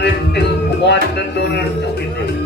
Panguriting buwan na doon ito ini.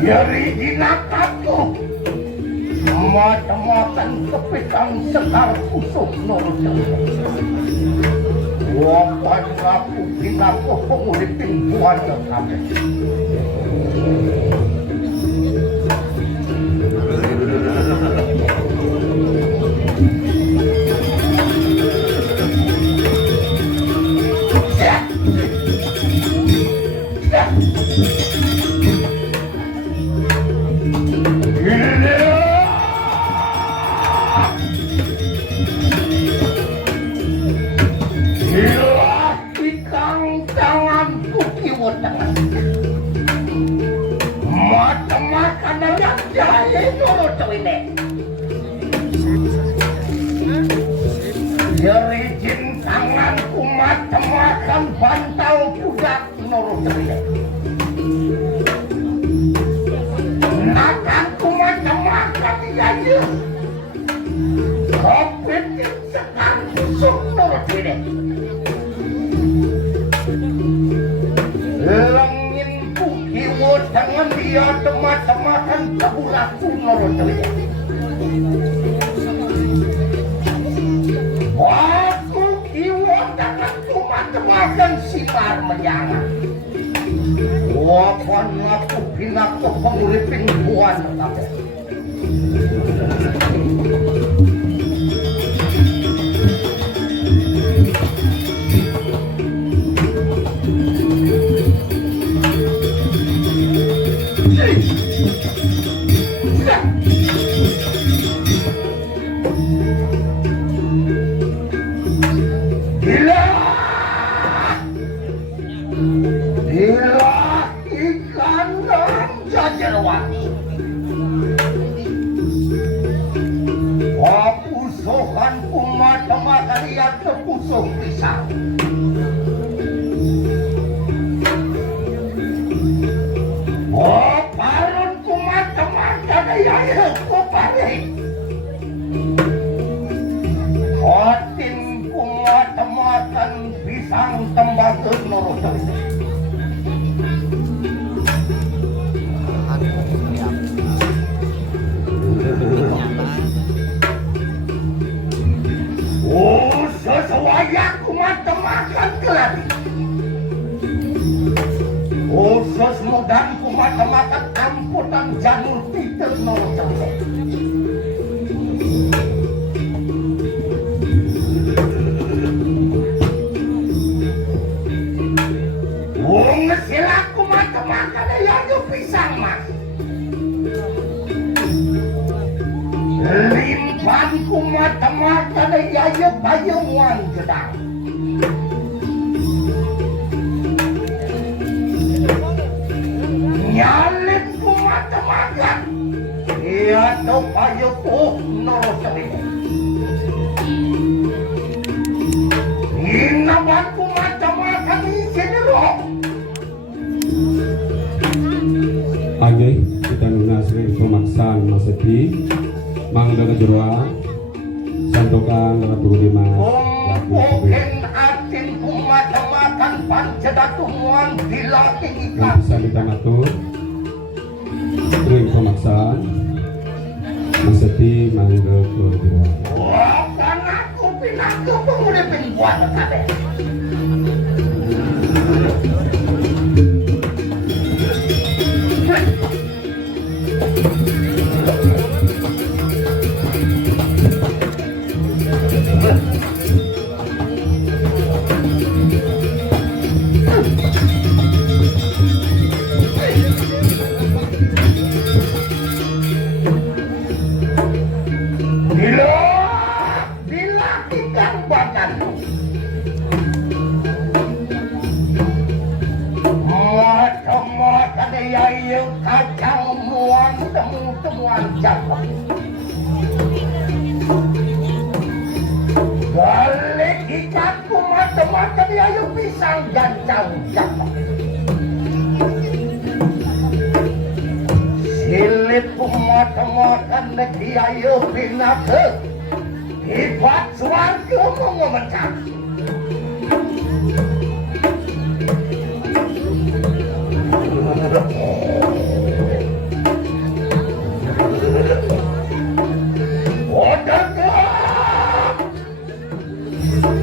Dari dinataku macam-macam kepitang sekar pusuk norja. Wapan aku binaku penguripin buaya kami. ini. Jerijin tanganku macam-macam bantal budak nurut ini. Nakanku macam-macam iya. Kopit sekar busuk nurut ini. Langinku kiwo dengan dia temat-tematan kabulaku nurut ini. Aku kiwo dengan temat-tematan sipar menyangat. Wapan aku pindah ke penguripin buan kabeh. Pusuhanku mata-mata lihat terpusuk pisang. Parunku mata-mata lihat kepalik. Hotinku mata-mata pisang tembaga nurut. Sesuai aku mata-makan keladi. Khusus mudanku mata-makan amputan janur Peter Norcang. Ngesilaku mata-makan ya pisang mas. Limpanku mata-mata ya bayungan gedang. Nyalitku mata-mata ya tuh bayuku nurut ini. Inabanku mata-mata izin roh. Agih kita nunasri pemaksaan maseti mangga kejeroan santokan ratu lima mungkin atin kumata-matan pancedatuan bila ikan bisa kita ngatur sering pemaksaan maseti mangga kejeroan wakan aku pindah ke penguripin buat kabeh. Bila ikan batan mata-mata dia kacang muan temu-temuan jatuh. Balik ikanku mata-mata dia pisang gancang jatuh. Silipku mata-mata dia pinake ibat suarga mengemencang.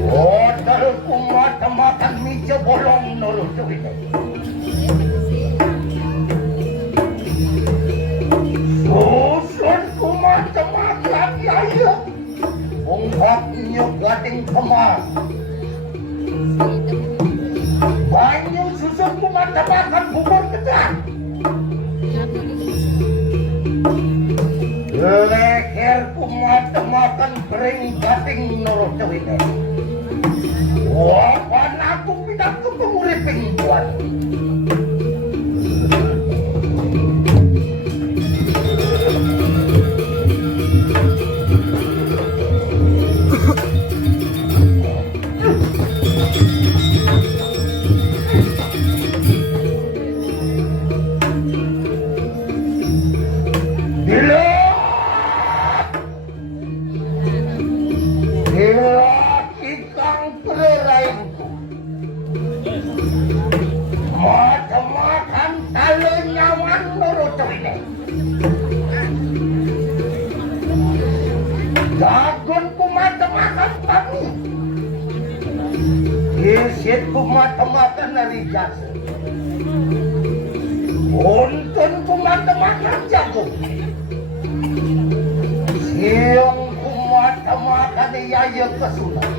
Odarku mata-mata mija bolong nurut itu. Susunku mata-mata ya ungkapnya gading kemar. Banyak susunku mata-mata bubur ketan. Leherku mata-mata bering gading nurut itu. Wapan aku pindah ke penguripin buat. Siet kumata-mata dari jasa. Untun kumata-mata jago. Siung kumata-mata ni yaya kesunat.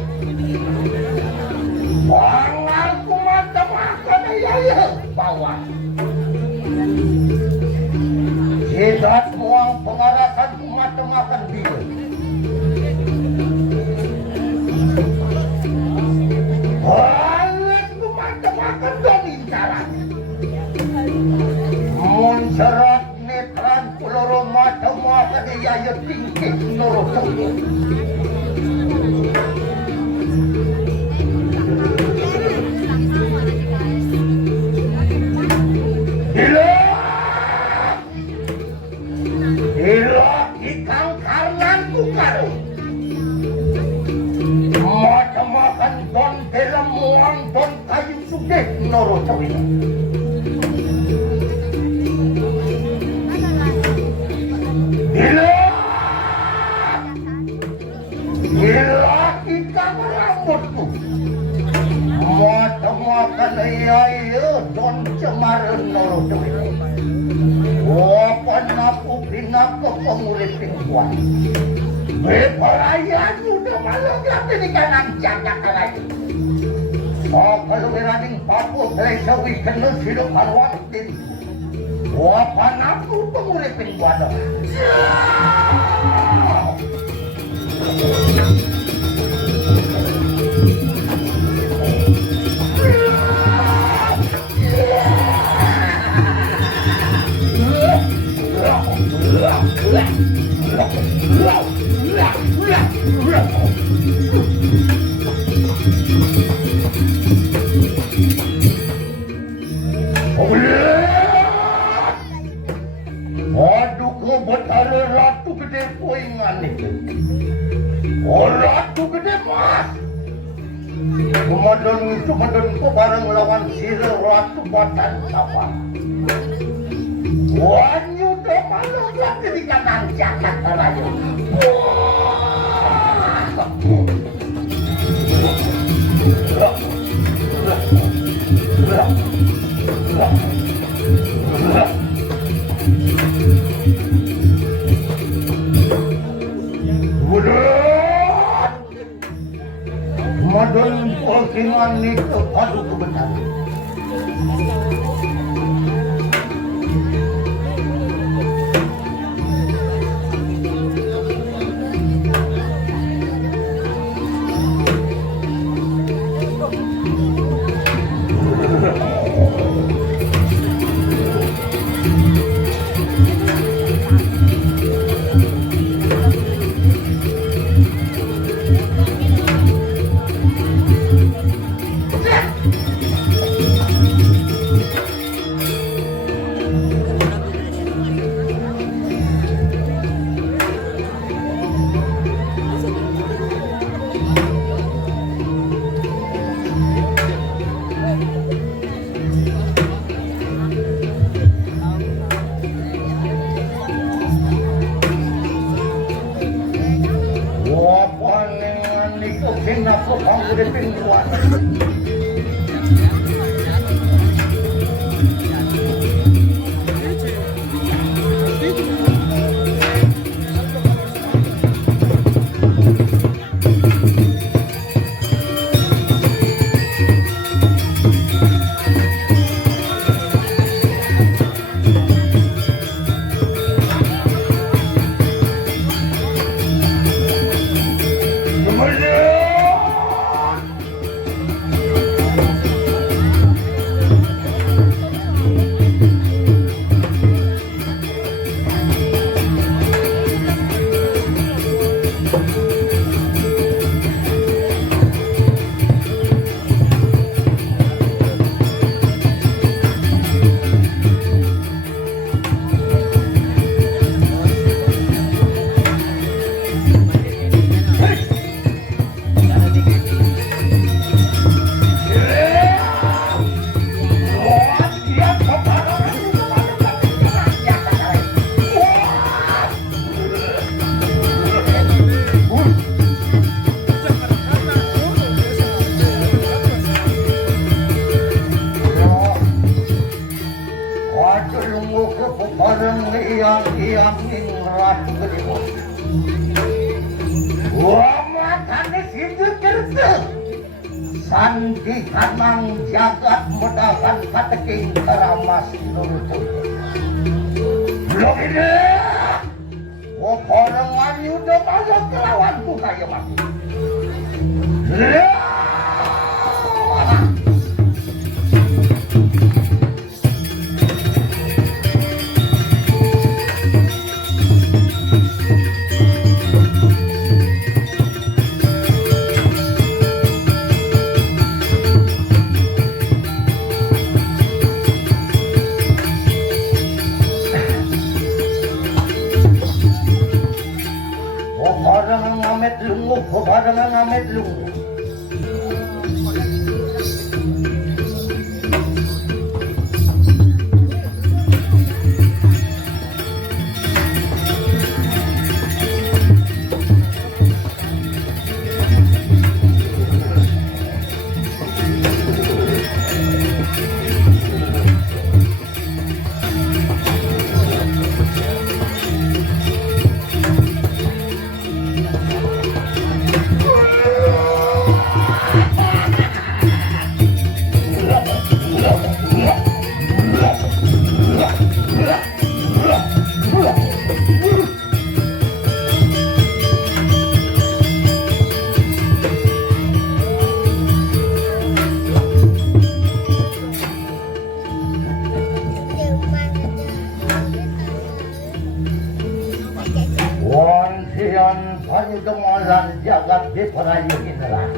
Bangal kumata-mata ni yaya bawah. Sidat muang pengarasan kumata-mata dia. Balik kumata-mata domin cara. Monserat netran puloro mata-mata ni yaya tingkit norotong. Hilak ikang karnan kukaro. Mata-makan don dalam muang don kayu sugih norotong. Hilak ikang rambutku. Mata-makan ayah don cemaran norotong. Wapan aku pinap ke penguripin kuat. Bepalayan sudah malam lagi di kanan jaga kalai. Kalau berading papu terasa wikenus hidup arwah diri. Wapan aku penguripin kuat. Aduh, kau betara ratu gede poingan itu. Oh, ratu gede mas. Kemudian kau bareng lawan sila ratu batan tapang. Wanyu dah malu lagi di kanan Jakarta Raya. Kemudian postingan itu aduh kebenaran. nanging ratu gede wamatane sindu cerita sandi kanang jagat modahan kateking keramas nurutun belum ini orang udah masuk kelawanku kayak mati kepada ngamet lu Panyudemolan jagat di perayu inilah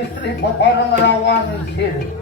istri peparang rawan sir